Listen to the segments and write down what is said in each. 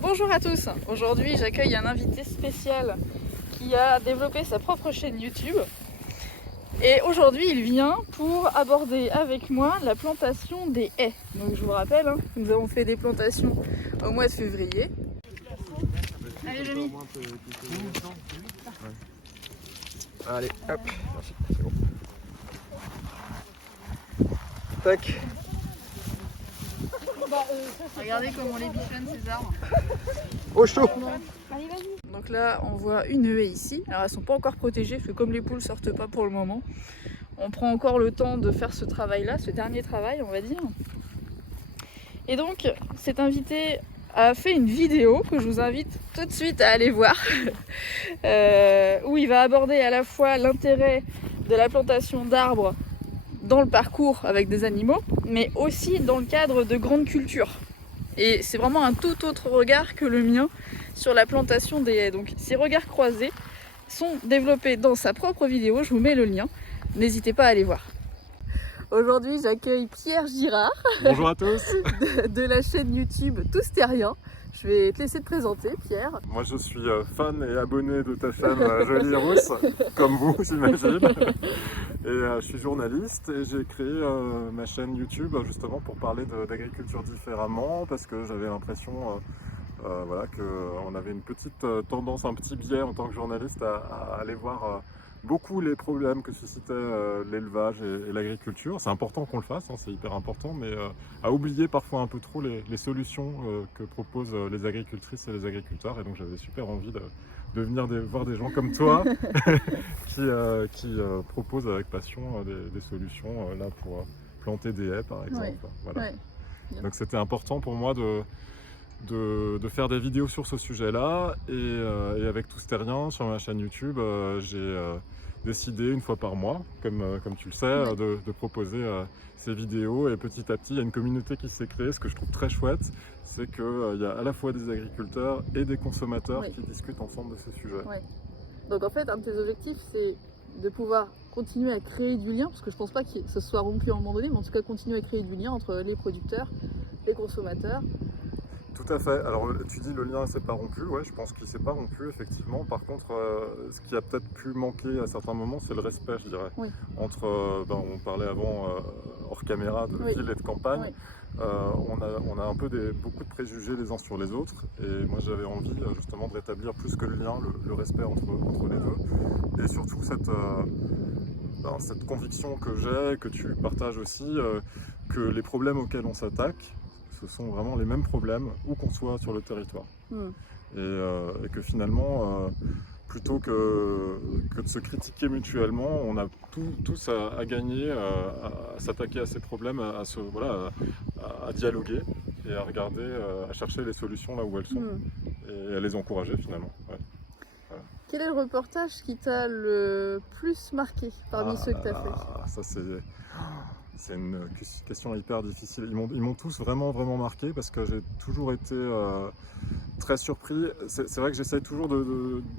Bonjour à tous, aujourd'hui j'accueille un invité spécial qui a développé sa propre chaîne YouTube et aujourd'hui il vient pour aborder avec moi la plantation des haies. Donc je vous rappelle, nous avons fait des plantations au mois de février. Allez Jamy. Allez, hop, merci, c'est bon. Tac. Regardez comment on les bichonne ces arbres. Au chaud. Donc là on voit une haie ici, alors elles sont pas encore protégées parce que comme les poules sortent pas pour le moment, on prend encore le temps de faire ce travail là, ce dernier travail on va dire. Et donc cet invité a fait une vidéo que je vous invite tout de suite à aller voir où il va aborder à la fois l'intérêt de la plantation d'arbres dans le parcours avec des animaux, mais aussi dans le cadre de grandes cultures. Et c'est vraiment un tout autre regard que le mien sur la plantation des haies. Donc ces regards croisés sont développés dans sa propre vidéo, je vous mets le lien, n'hésitez pas à aller voir. Aujourd'hui j'accueille Pierre Girard. Bonjour à tous. de la chaîne YouTube Tous Terriens. Je vais te laisser te présenter, Pierre. Moi je suis fan et abonné de ta chaîne Jolie Rousse, comme vous j'imagine. Et je suis journaliste et j'ai créé ma chaîne YouTube justement pour parler d'agriculture différemment parce que j'avais l'impression voilà, qu'on avait une petite tendance, un petit biais en tant que journaliste à aller voir beaucoup les problèmes que suscitait l'élevage et l'agriculture. C'est important qu'on le fasse, c'est hyper important, mais à oublier parfois un peu trop les solutions que proposent les agricultrices et les agriculteurs. Et donc j'avais super envie de venir voir des gens comme toi qui proposent avec passion des solutions là pour planter des haies par exemple. Ouais. Voilà. Ouais. Donc c'était important pour moi de faire des vidéos sur ce sujet-là et avec Tous Terriens sur ma chaîne YouTube, j'ai décidé une fois par mois, comme tu le sais, de proposer ces vidéos et petit à petit il y a une communauté qui s'est créée. Ce que je trouve très chouette, c'est qu'il y a à la fois des agriculteurs et des consommateurs qui discutent ensemble de ce sujet. Ouais. Donc en fait un de tes objectifs c'est de pouvoir continuer à créer du lien, parce que je pense pas que ce soit rompu à un moment donné, mais en tout cas continuer à créer du lien entre les producteurs, les consommateurs. Tout à fait. Alors tu dis le lien s'est pas rompu, ouais, je pense qu'il s'est pas rompu effectivement. Par contre, ce qui a peut-être pu manquer à certains moments, c'est le respect, je dirais. Oui. Entre, on parlait avant hors caméra de ville et de campagne. On a un peu beaucoup de préjugés les uns sur les autres. Et moi j'avais envie justement de rétablir plus que le lien, le respect entre les deux. Et surtout cette conviction que j'ai, que tu partages aussi, que les problèmes auxquels on s'attaque, ce sont vraiment les mêmes problèmes où qu'on soit sur le territoire. Et que finalement, plutôt que de se critiquer mutuellement, on a tous à gagner à s'attaquer à ces problèmes, à dialoguer et à regarder, à chercher les solutions là où elles sont et à les encourager finalement. Ouais. Voilà. Quel est le reportage qui t'a le plus marqué parmi ceux que tu as fait? Ça c'est une question hyper difficile. Ils m'ont tous vraiment marqué parce que j'ai toujours été très surpris. C'est vrai que j'essaye toujours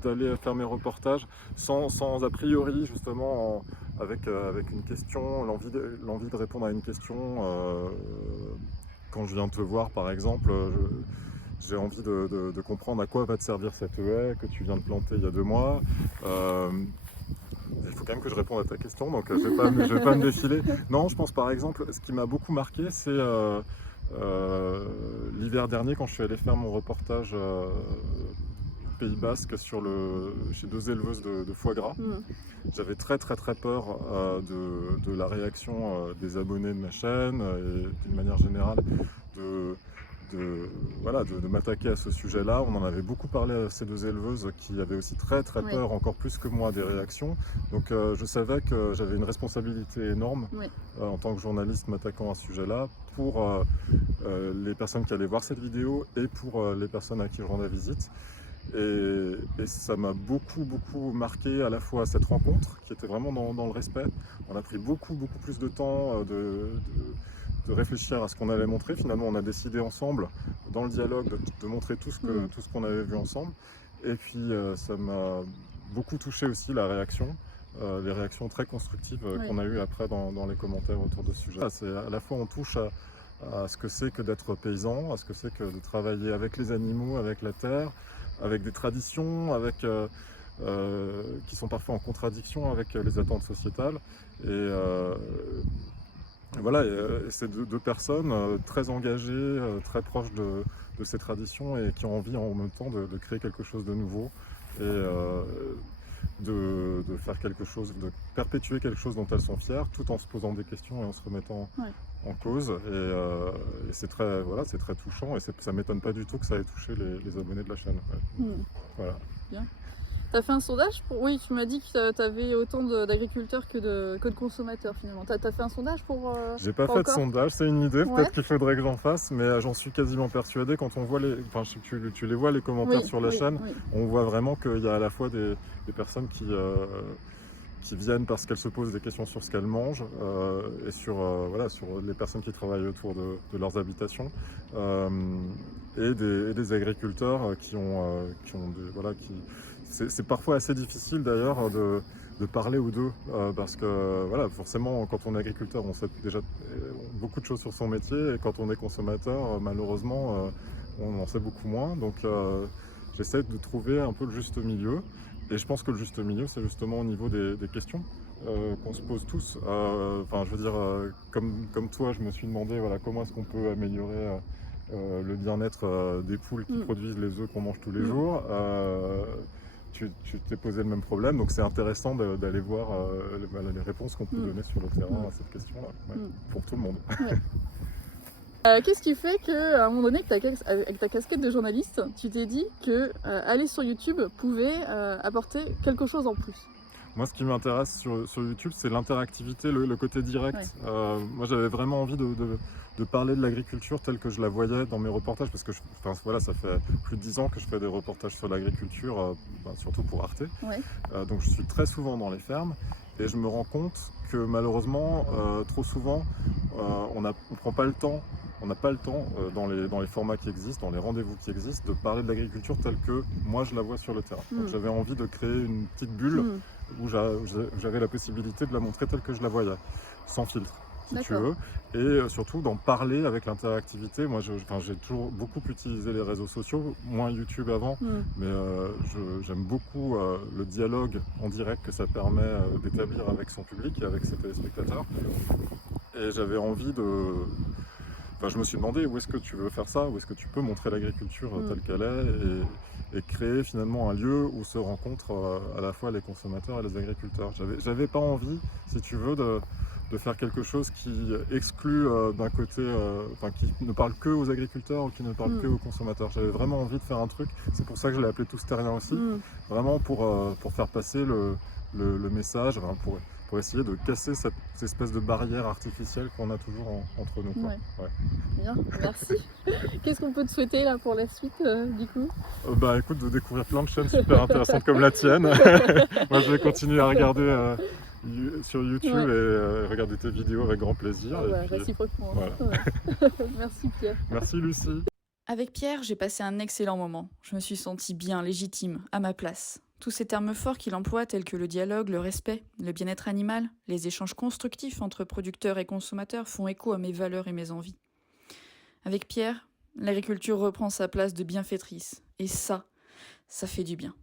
d'aller faire mes reportages sans a priori, justement, avec une question, l'envie de répondre à une question. Quand je viens te voir, par exemple, j'ai envie de comprendre à quoi va te servir cette haie que tu viens de planter il y a 2 mois. Il faut quand même que je réponde à ta question, donc je vais pas me défiler. Non, je pense par exemple, ce qui m'a beaucoup marqué, c'est l'hiver dernier quand je suis allé faire mon reportage Pays Basque chez 2 éleveuses de foie gras. J'avais très peur de la réaction des abonnés de ma chaîne et d'une manière générale de m'attaquer à ce sujet-là. On en avait beaucoup parlé à ces 2 éleveuses qui avaient aussi très peur, encore plus que moi, des réactions. Donc je savais que j'avais une responsabilité énorme en tant que journaliste m'attaquant à ce sujet-là pour les personnes qui allaient voir cette vidéo et pour les personnes à qui je rendais visite. Et ça m'a beaucoup marqué à la fois cette rencontre qui était vraiment dans le respect. On a pris beaucoup plus de temps de réfléchir à ce qu'on allait montrer. Finalement, on a décidé ensemble, dans le dialogue, de montrer tout ce qu'on avait vu ensemble. Et puis, ça m'a beaucoup touché aussi la réaction, les réactions très constructives qu'on a eues après dans les commentaires autour de ce sujet. C'est à la fois on touche à ce que c'est que d'être paysan, à ce que c'est que de travailler avec les animaux, avec la terre, avec des traditions, qui sont parfois en contradiction avec les attentes sociétales. Voilà, et c'est deux personnes très engagées, très proches de ces traditions et qui ont envie en même temps de créer quelque chose de nouveau et de faire quelque chose, de perpétuer quelque chose dont elles sont fières, tout en se posant des questions et en se remettant en cause. Et c'est très, voilà, c'est très touchant et ça m'étonne pas du tout que ça ait touché les abonnés de la chaîne. Voilà. Bien. T'as fait un sondage pour... Oui, tu m'as dit que t'avais autant d'agriculteurs que de consommateurs finalement. T'as fait un sondage pour... J'ai pas fait de sondage, c'est une idée, Ouais. peut-être qu'il faudrait que j'en fasse, mais j'en suis quasiment persuadé. Quand on voit enfin, tu les vois les commentaires sur la chaîne, on voit vraiment qu'il y a à la fois des personnes qui viennent parce qu'elles se posent des questions sur ce qu'elles mangent et voilà, sur les personnes qui travaillent autour de leurs habitations et des agriculteurs qui ont voilà, c'est parfois assez difficile d'ailleurs de parler aux deux parce que voilà, forcément quand on est agriculteur on sait déjà beaucoup de choses sur son métier et quand on est consommateur malheureusement on en sait beaucoup moins, donc j'essaie de trouver un peu le juste milieu. Et je pense que le juste milieu, c'est justement au niveau des questions qu'on se pose tous. Enfin, je veux dire, comme toi, je me suis demandé voilà, comment est-ce qu'on peut améliorer le bien-être des poules qui produisent les œufs qu'on mange tous les jours. Tu t'es posé le même problème, donc c'est intéressant d'aller voir les réponses qu'on peut donner sur le terrain à cette question-là, pour tout le monde. Qu'est-ce qui fait qu'à un moment donné, avec ta casquette de journaliste, tu t'es dit que aller sur YouTube pouvait apporter quelque chose en plus? Moi, ce qui m'intéresse sur YouTube, c'est l'interactivité, le côté direct. Moi, j'avais vraiment envie de parler de l'agriculture telle que je la voyais dans mes reportages, parce que voilà, ça fait plus de 10 ans que je fais des reportages sur l'agriculture, surtout pour Arte. Donc je suis très souvent dans les fermes, et je me rends compte que malheureusement, trop souvent, on ne prend pas le temps. On n'a pas le temps, dans les formats qui existent, dans les rendez-vous qui existent, de parler de l'agriculture telle que moi je la vois sur le terrain. Donc j'avais envie de créer une petite bulle où j'avais la possibilité de la montrer telle que je la voyais, sans filtre, si tu veux. Et surtout d'en parler avec l'interactivité. Moi j'ai toujours beaucoup utilisé les réseaux sociaux, moins YouTube avant, mais j'aime beaucoup le dialogue en direct que ça permet d'établir avec son public et avec ses téléspectateurs. Et j'avais envie Enfin, je me suis demandé où est-ce que tu veux faire ça, où est-ce que tu peux montrer l'agriculture telle qu'elle est et créer finalement un lieu où se rencontrent à la fois les consommateurs et les agriculteurs. J'avais pas envie, si tu veux, de faire quelque chose qui exclut d'un côté, enfin, qui ne parle que aux agriculteurs ou qui ne parle que aux consommateurs. J'avais vraiment envie de faire un truc, c'est pour ça que je l'ai appelé Tous Terriens aussi, vraiment pour faire passer le message, enfin, pour essayer de casser cette espèce de barrière artificielle qu'on a toujours entre nous. Bien, merci. Qu'est-ce qu'on peut te souhaiter là pour la suite du coup? Bah écoute, de découvrir plein de chaînes super intéressantes comme la tienne. Moi je vais continuer à regarder sur YouTube et regarder tes vidéos avec grand plaisir. Réciproquement. Voilà. Merci Pierre. Merci Lucie. Avec Pierre, j'ai passé un excellent moment. Je me suis sentie bien, légitime, à ma place. Tous ces termes forts qu'il emploie, tels que le dialogue, le respect, le bien-être animal, les échanges constructifs entre producteurs et consommateurs, font écho à mes valeurs et mes envies. Avec Pierre, l'agriculture reprend sa place de bienfaitrice. Et ça fait du bien.